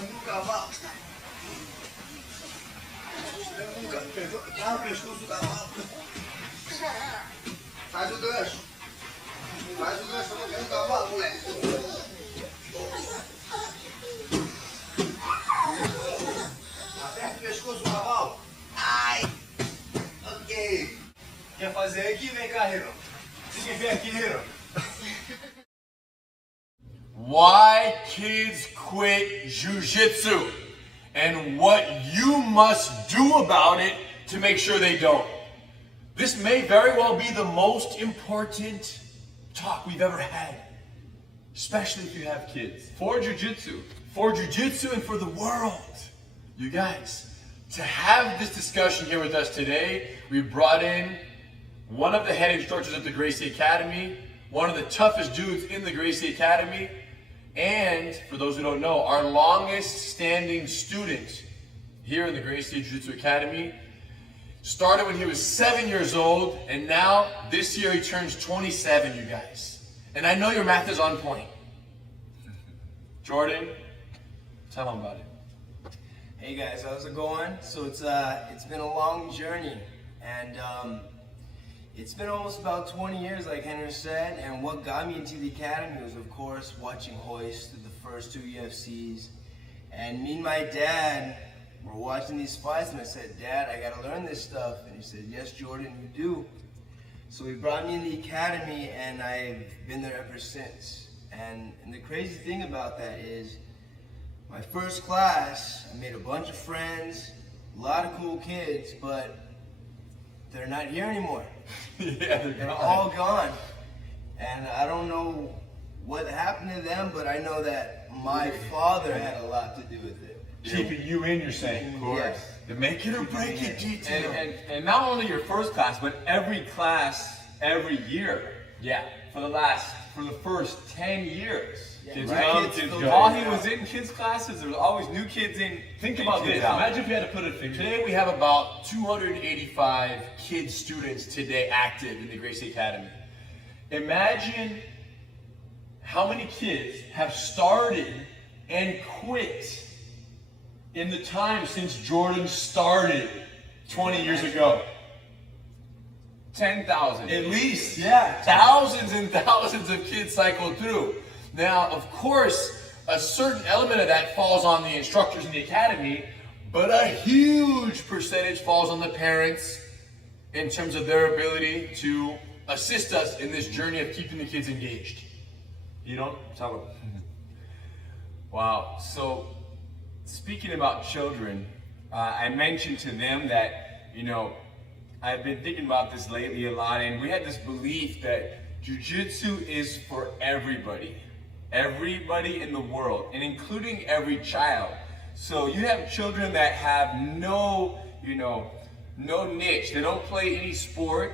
nunca va. Nunca. Ah, o pescoço da mão. Faz o gancho. Faz o gancho no meio da mão, moleque. Aperta o pescoço da mão. Ai. Ok. Quer fazer aqui? Vem cá, Heron. Você quer ver aqui, Heron? Why kids quit Jiu-Jitsu and what you must do about it to make sure they don't. This may very well be the most important talk we've ever had, especially if you have kids. For Jiu-Jitsu and for the world. You guys, to have this discussion here with us today, we brought in one of the head instructors at the Gracie Academy, one of the toughest dudes in the Gracie Academy, and for those who don't know, our longest standing student here in the Gracie Jiu-Jitsu Academy. Started when he was 7 years old, and now this year he turns 27, you guys. And I know your math is on point. Jordan, tell him about it. Hey guys, how's it going? So it's been a long journey, and it's been almost about 20 years, like Henry said, and what got me into the academy was, of course, watching Hoist through the first 2 UFCs. And me and my dad were watching these fights, and I said, Dad, I gotta learn this stuff. And he said, yes, Jordan, you do. So he brought me in the academy, and I've been there ever since. And the crazy thing about that is, my first class, I made a bunch of friends, a lot of cool kids, but they're not here anymore. Yeah, they're all gone. And I don't know what happened to them, but I know that my father had a lot to do with it. Keeping you in, you're saying? Of course. Yes. To make it or break it, detail. And not only your first class, but every class, every year. Yeah. For the first 10 years. Yeah, Kids right. come, Kids kids go. go. While he was in kids' classes, there was always new kids in. Think about this. Out. Imagine if you had to put a figure. Today we have about 285 kid students today active in the Gracie Academy. Imagine how many kids have started and quit in the time since Jordan started 20 years ago. 10,000. At least, yeah. Thousands and thousands of kids cycle through. Now, of course, a certain element of that falls on the instructors in the academy, but a huge percentage falls on the parents in terms of their ability to assist us in this journey of keeping the kids engaged. You know? Tell them. Wow. So, speaking about children, I mentioned to them that, I've been thinking about this lately a lot, and we had this belief that Jiu-Jitsu is for everybody. Everybody in the world, and including every child. So you have children that have no niche. They don't play any sport.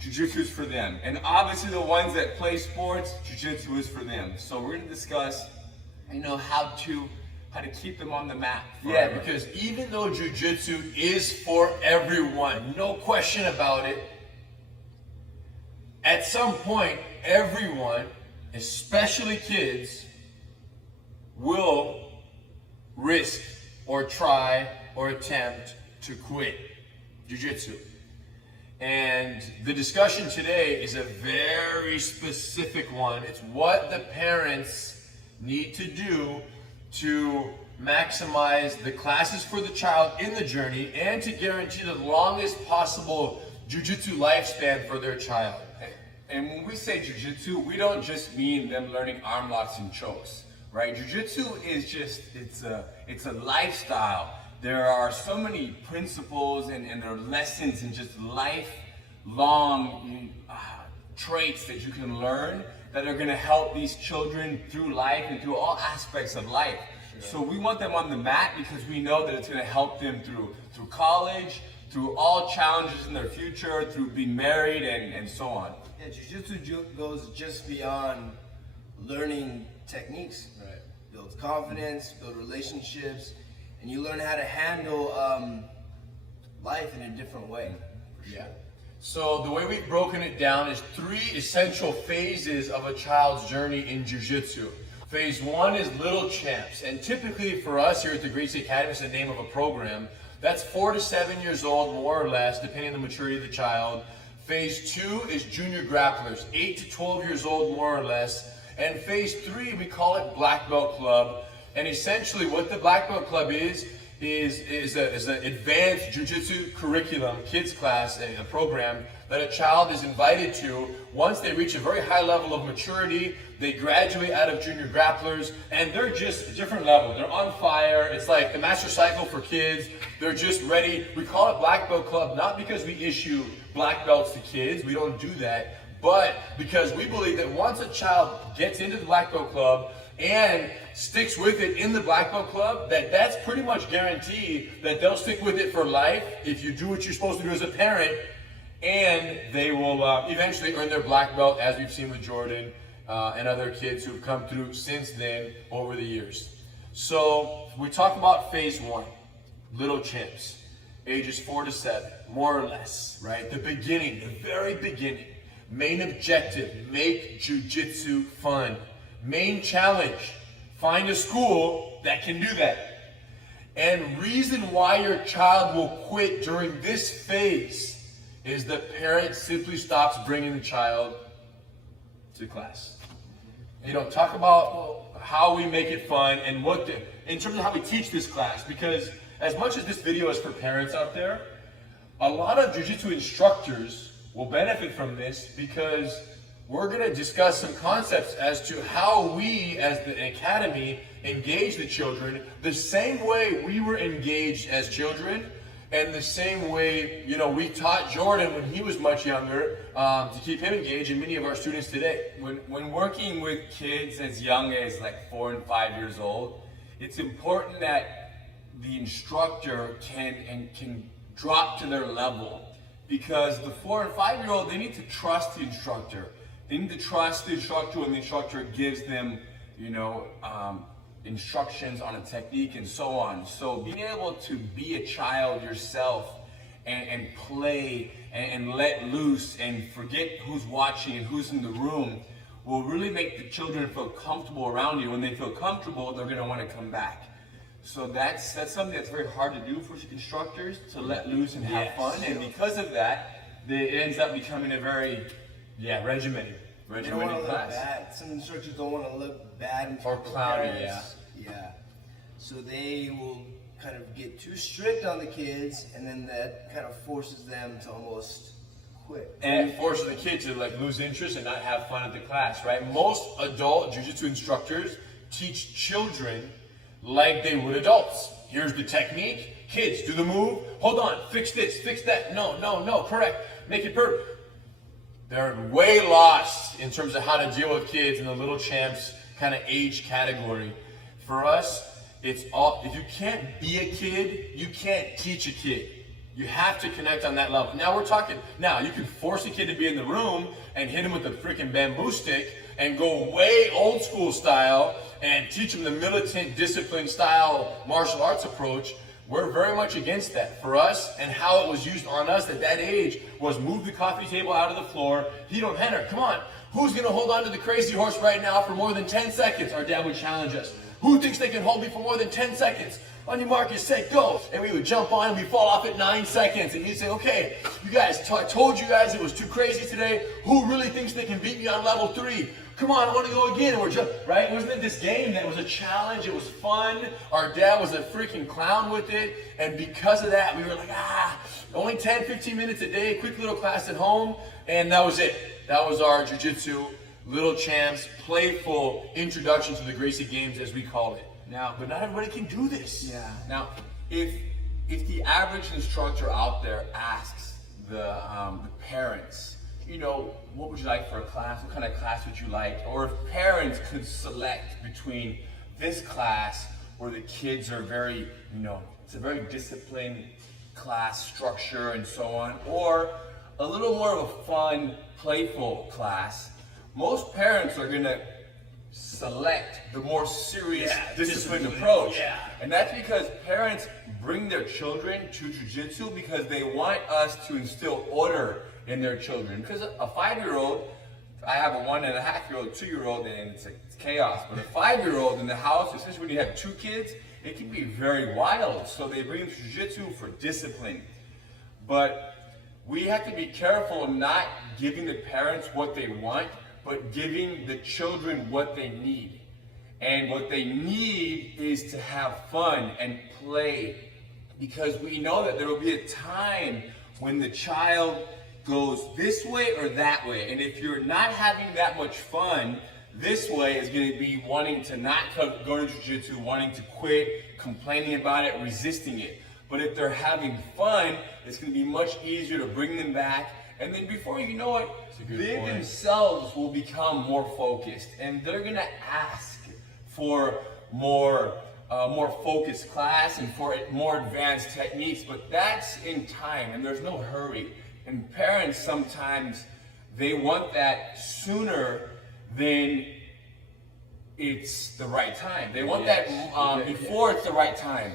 Jiu-Jitsu is for them. And obviously the ones that play sports, Jiu-Jitsu is for them. So we're gonna discuss, how to keep them on the map. Yeah, because even though Jiu-Jitsu is for everyone, no question about it, at some point, everyone, especially kids, will risk or try or attempt to quit Jiu-Jitsu. And the discussion today is a very specific one. It's what the parents need to do to maximize the classes for the child in the journey and to guarantee the longest possible Jiu-Jitsu lifespan for their child. And when we say Jiu-Jitsu, we don't just mean them learning arm locks and chokes, right? Jiu-Jitsu is it's a lifestyle. There are so many principles and there are lessons and just lifelong traits that you can learn that are gonna help these children through life and through all aspects of life. Sure. So we want them on the mat because we know that it's gonna help them through college, through all challenges in their future, through being married and so on. Yeah, Jiu-Jitsu goes just beyond learning techniques. Right. Builds confidence, build relationships, and you learn how to handle life in a different way. Yeah. So the way we've broken it down is 3 essential phases of a child's journey in Jiu-Jitsu. Phase 1 is Little Champs, and typically for us here at the Gracie Academy, it's the name of a program. That's 4 to 7 years old, more or less, depending on the maturity of the child. Phase 2 is Junior Grapplers, 8 to 12 years old, more or less. And Phase 3, we call it Black Belt Club. And essentially what the Black Belt Club is an advanced jiu-jitsu curriculum, kids class, a program that a child is invited to. Once they reach a very high level of maturity, they graduate out of junior grapplers, and they're just a different level. They're on fire. It's like the master cycle for kids. They're just ready. We call it Black Belt Club, not because we issue black belts to kids. We don't do that. But because we believe that once a child gets into the Black Belt Club and sticks with it in the Black Belt Club, that's pretty much guaranteed that they'll stick with it for life if you do what you're supposed to do as a parent, and they will eventually earn their black belt, as we've seen with Jordan and other kids who've come through since then over the years. So we talk about Phase 1, Little Champs, ages 4 to 7, more or less, right? The beginning, the very beginning. Main objective, make jiu-jitsu fun. Main challenge, find a school that can do that. And reason why your child will quit during this phase is the parent simply stops bringing the child to class. You know, talk about how we make it fun and in terms of how we teach this class, because as much as this video is for parents out there, a lot of jiu-jitsu instructors will benefit from this, because we're going to discuss some concepts as to how we as the academy engage the children the same way we were engaged as children, and the same way, you know, we taught Jordan when he was much younger to keep him engaged, and many of our students today. When working with kids as young as like 4 and 5 years old, it's important that the instructor can drop to their level, because the 4 and 5 year old, they need to trust the instructor. They need to trust the instructor when the instructor gives them, you know, instructions on a technique and so on. So being able to be a child yourself and play and let loose and forget who's watching and who's in the room will really make the children feel comfortable around you. When they feel comfortable, they're going to want to come back. So that's something that's very hard to do for instructors, to let loose and have fun. And because of that, it ends up becoming a very regimented They don't want to look class. bad. Some instructors don't want to look bad in front Or of cloudy, parents. Yeah. So they will kind of get too strict on the kids, and then that kind of forces them to almost quit. And forces the kid to like lose interest and not have fun at the class, right? Most adult jiu-jitsu instructors teach children like they would adults. Here's the technique. Kids, do the move. Hold on, fix this, fix that. No, correct. Make it perfect. They're way lost in terms of how to deal with kids in the Little Champs kind of age category. For us, it's all, if you can't be a kid, you can't teach a kid. You have to connect on that level. Now you can force a kid to be in the room and hit him with a freaking bamboo stick and go way old school style and teach them the militant discipline style martial arts approach. We're very much against that. For us, and how it was used on us at that age, was move the coffee table out of the floor. Henner, come on. Who's going to hold on to the crazy horse right now for more than 10 seconds? Our dad would challenge us. Who thinks they can hold me for more than 10 seconds? On your mark, set, go. And we would jump on and we'd fall off at 9 seconds. And he'd say, okay, you guys, I told you guys it was too crazy today. Who really thinks they can beat me on level 3? Come on, I want to go again. And we're just, right? Wasn't it this game that was a challenge? It was fun. Our dad was a freaking clown with it. And because of that, we were like, only 10, 15 minutes a day, quick little class at home. And that was it. That was our jiu-jitsu, Little Champs, playful introduction to the Gracie Games, as we call it. Now, but not everybody can do this. Yeah. Now, if the average instructor out there asks the parents, you know, what would you like for a class? What kind of class would you like? Or if parents could select between this class where the kids are very, you know, it's a very disciplined class structure and so on, or a little more of a fun, playful class, most parents are gonna select the more serious, disciplined approach. Yeah. And that's because parents bring their children to jiu-jitsu because they want us to instill order in their children. Because a 5-year-old, I have a 1.5-year-old, 2-year-old, and it's chaos. But a 5-year-old in the house, especially when you have 2 kids, it can be very wild. So they bring them to jiu-jitsu for discipline. But we have to be careful not giving the parents what they want, but giving the children what they need. And what they need is to have fun and play. Because we know that there will be a time when the child goes this way or that way. And if you're not having that much fun, this way is going to be wanting to not go to jiu-jitsu, wanting to quit, complaining about it, resisting it. But if they're having fun, it's going to be much easier to bring them back. And then before you know it, they themselves will become more focused. And they're going to ask for more focused class and for more advanced techniques. But that's in time, and there's no hurry. And parents sometimes, they want that sooner than it's the right time. They want that before it's the right time.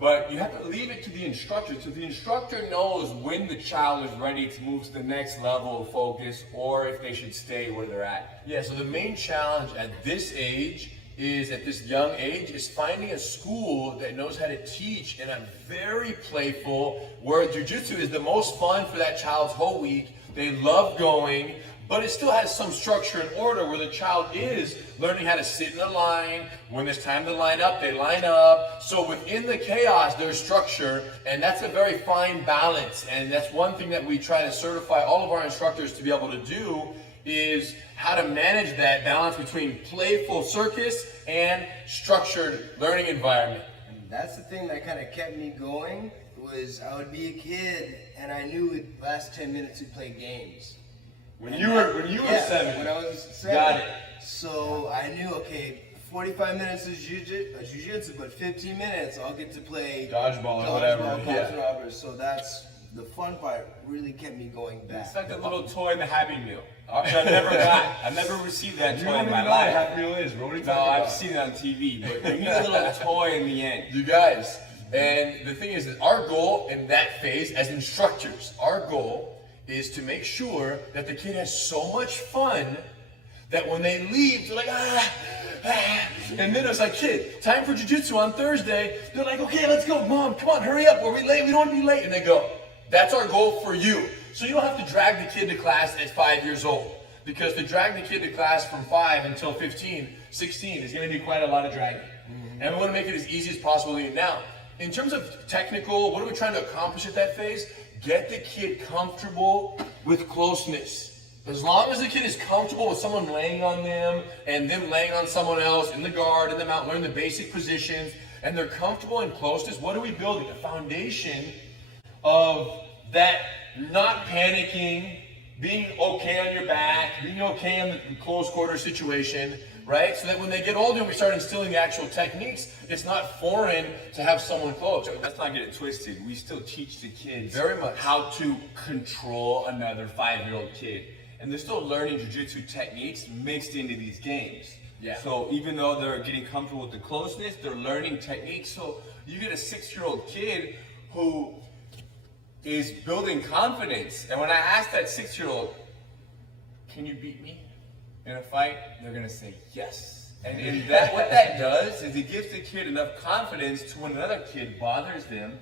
But you have to leave it to the instructor. So the instructor knows when the child is ready to move to the next level of focus or if they should stay where they're at. Yeah, so the main challenge at this age at this young age is finding a school that knows how to teach in a very playful, where jiu-jitsu is the most fun for that child's whole week. They love going, but it still has some structure and order where the child is learning how to sit in a line. When it's time to line up, they line up. So within the chaos, there's structure, and that's a very fine balance. And that's one thing that we try to certify all of our instructors to be able to do, is how to manage that balance between playful circus and structured learning environment. And that's the thing that kind of kept me going, was I would be a kid and I knew the last 10 minutes we'd play games. When you were 7. When I was 7. Got it. So I knew, okay, 45 minutes is jiu-jitsu, but 15 minutes I'll get to play dodgeball or whatever. Cops and robbers. So that's the fun part. Really kept me going back. It's like the little toy in the Happy Meal. Which I never got. I never received that toy in my life. Happy Meal is. What are you No, talking about? I've seen it on TV, but you need a little toy in the end. You guys, and the thing is that our goal in that phase as instructors, our goal is to make sure that the kid has so much fun that when they leave, they're like, and then it's like, kid, time for jiu-jitsu on Thursday. They're like, okay, let's go, Mom, come on, hurry up, we're late, we don't want to be late. And they go, that's our goal for you. So you don't have to drag the kid to class at 5 years old, because to drag the kid to class from 5 until 15, 16 is going to be quite a lot of dragging. And we want to make it as easy as possible. Now, in terms of technical, what are we trying to accomplish at that phase? Get the kid comfortable with closeness. As long as the kid is comfortable with someone laying on them and them laying on someone else in the guard, in the mount, learn the basic positions, and they're comfortable in closeness, what are we building? A foundation of that not panicking, being okay on your back, being okay in the close quarter situation, right? So that when they get older and we start instilling the actual techniques, it's not foreign to have someone close. Let's not get it twisted. We still teach the kids Very much. how to control another 5-year-old kid. And they're still learning jiu-jitsu techniques mixed into these games. Yeah. So even though they're getting comfortable with the closeness, they're learning techniques. So you get a 6-year-old kid who is building confidence. And when I ask that 6-year-old, can you beat me in a fight? They're gonna say yes. And that what that does is it gives the kid enough confidence to when another kid bothers them,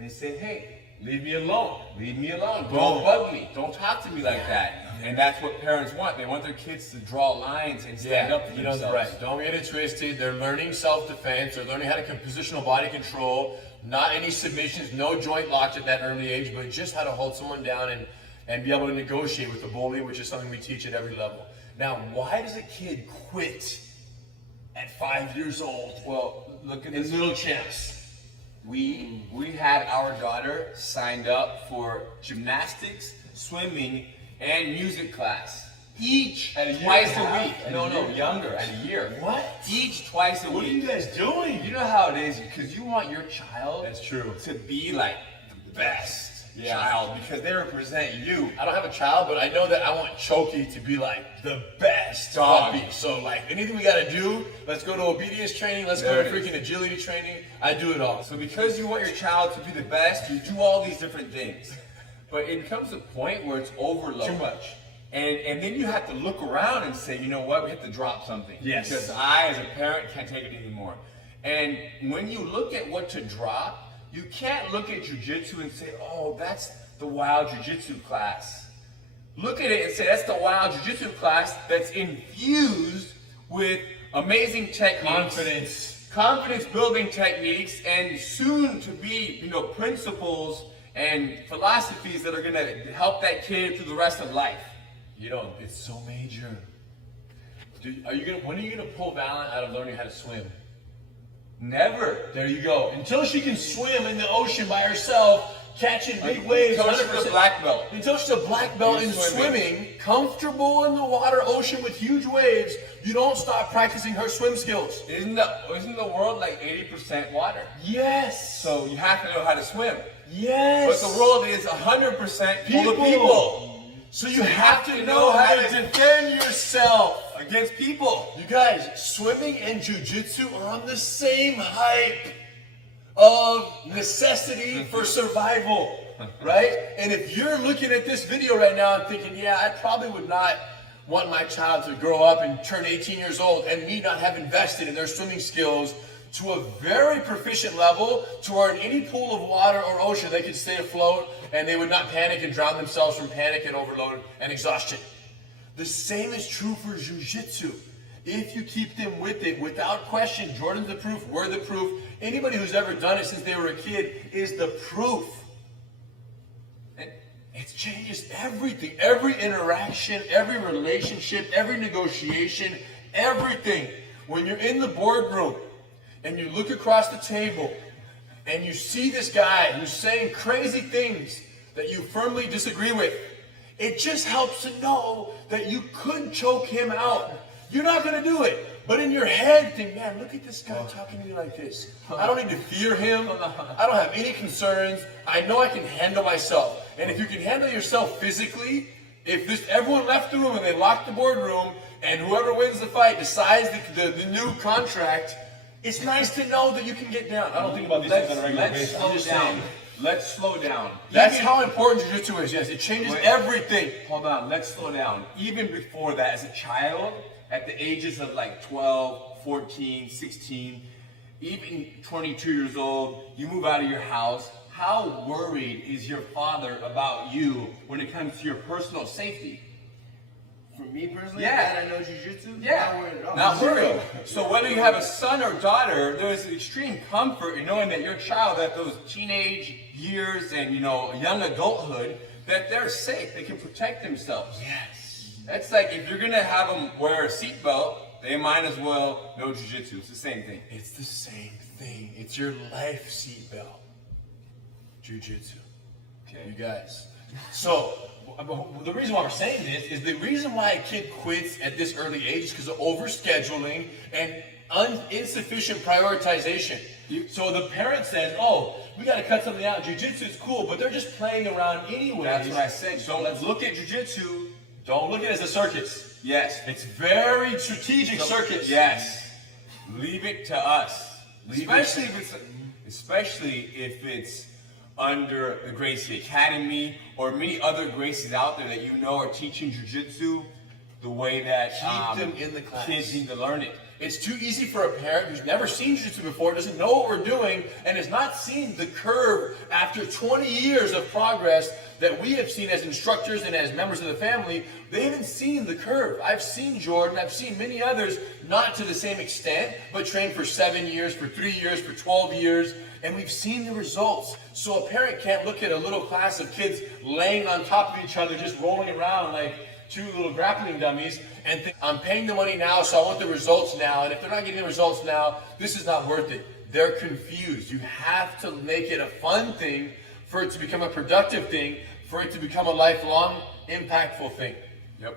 they say, hey, leave me alone. Leave me alone. Don't bug me. Don't talk to me like that. And that's what parents want. They want their kids to draw lines and stand up for themselves. Right. Don't get it twisted. They're learning self-defense. They're learning how to positional body control. Not any submissions, no joint locks at that early age, but just how to hold someone down and be able to negotiate with the bully, which is something we teach at every level. Now, why does a kid quit at 5 years old? Well, look at In this. little champs. We had our daughter signed up for gymnastics, swimming, and music class. Each At a year twice and a a half? week. At a No, year? younger, at a year. What? Each twice a What are week. you guys doing? You know how it is, because you want your child That's true. to be like the best child, because they represent you. I don't have a child, but I know that I want Choki to be like the best Dog. puppy. So like anything we gotta do, let's go to obedience training, let's There go to it is. freaking agility training. I do it all. So because you want your child to be the best, you do all these different things. But it comes a point where it's overload. Too much. And then you have to look around and say, you know what, we have to drop something. Yes. Because I, as a parent, can't take it anymore. And when you look at what to drop, you can't look at jiu-jitsu and say, oh, that's the wild jiu-jitsu class. Look at it and say, that's the wild jiu-jitsu class that's infused with amazing techniques. Confidence building techniques, and soon to be, you know, principles and philosophies that are gonna help that kid through the rest of life. You know, it's so major. When are you gonna pull Valen out of learning how to swim? Never. There you go. Until she can swim in the ocean by herself, catching big waves. Until she's a black belt. Until she's a black belt in swimming, comfortable in the water, ocean with huge waves, you don't stop practicing her swim skills. Isn't the world like 80% water? Yes. So you have to know how to swim. Yes. But the world is 100% full of people. So you have to know how to defend yourself against people. You guys, swimming and jiu-jitsu are on the same hype of necessity for survival, right? And if you're looking at this video right now and thinking, yeah, I probably would not want my child to grow up and turn 18 years old and me not have invested in their swimming skills to a very proficient level to where in any pool of water or ocean they could stay afloat and they would not panic and drown themselves from panic and overload and exhaustion. The same is true for jiu-jitsu. If you keep them with it, without question, Jordan's the proof, we're the proof. Anybody who's ever done it since they were a kid is the proof. And it changes everything. Every interaction, every relationship, every negotiation, everything. When you're in the boardroom and you look across the table and you see this guy who's saying crazy things that you firmly disagree with, it just helps to know that you could choke him out. You're not going to do it. But in your head, think, man, look at this guy talking to me like this. I don't need to fear him. I don't have any concerns. I know I can handle myself. And if you can handle yourself physically, if everyone left the room and they locked the boardroom and whoever wins the fight decides the new contract, it's nice to know that you can get down. I don't think about these things on a regular basis. I'm just saying. Let's slow down. That's how important jiu-jitsu is. Yes, it changes everything. Hold on, let's slow down. Even before that, as a child, at the ages of like 12, 14, 16, even 22 years old, you move out of your house. How worried is your father about you when it comes to your personal safety? For me personally, Yeah. that I know jiu-jitsu, Yeah. not worried at all. Not worried. So whether you have a son or daughter, there's extreme comfort in knowing that your child at those teenage years and, you know, young adulthood, that they're safe. They can protect themselves. Yes. That's like if you're gonna have them wear a seatbelt, they might as well know jiu-jitsu. It's the same thing. It's the same thing. It's your life seatbelt. Jiu-jitsu. Okay. You guys. So, the reason why we're saying this is the reason why a kid quits at this early age is because of overscheduling and insufficient prioritization. So the parent says, oh, we got to cut something out. Jiu-jitsu is cool, but they're just playing around anyway. That's what I said. Don't look at jiu-jitsu. Don't look at it as a circus. Yes. It's very strategic circus. Yes. Leave it to us. Especially if it's under the Gracie Academy or many other Gracies out there that you know are teaching jiu-jitsu the way that Keep them in the class. Kids need to learn it. It's too easy for a parent who's never seen jiu-jitsu before, doesn't know what we're doing, and has not seen the curve after 20 years of progress that we have seen as instructors and as members of the family. They haven't seen the curve. I've seen Jordan, I've seen many others, not to the same extent, but trained for 7 years, for 3 years, for 12 years, and we've seen the results. So a parent can't look at a little class of kids laying on top of each other, just rolling around like two little grappling dummies, and think, I'm paying the money now, so I want the results now, and if they're not getting the results now, this is not worth it. They're confused. You have to make it a fun thing for it to become a productive thing, for it to become a lifelong, impactful thing. Yep.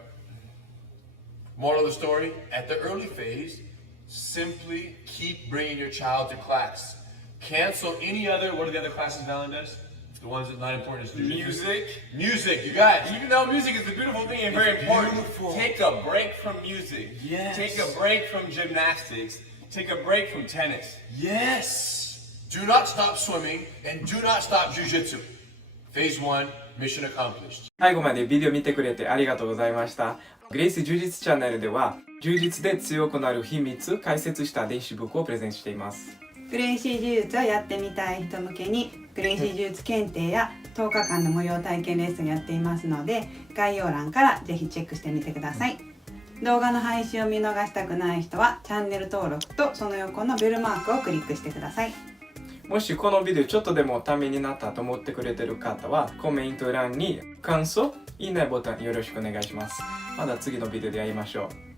Moral of the story, at the early phase, simply keep bringing your child to class. Cancel any other, what are the other classes Valen does? The ones that are not important is Music. Music, you guys. Even though music is a beautiful thing and very important, beautiful. Take a break from music. Yes. Take a break from gymnastics. Take a break from tennis. Yes. Do not stop swimming and do not stop jiu-jitsu. Phase 1, Mission accomplished. 最後までビデオ見てくれてありがとうございました。グレイス柔術チャンネルでは、柔術で強くなる秘密解説した電子ブックをプレゼントしています。グレイシー柔術をやってみたい人向けにグレイシー柔術検定や10日間の無料体験レッスンやっていますので、概要欄からぜひチェックしてみてください。動画の配信を見逃したくない人はチャンネル登録とその横のベルマークをクリックしてください。もしこのビデオちょっとでもためになったと思ってくれてる方は、コメント欄に感想、いいねボタンよろしくお願いします。また次のビデオで会いましょう。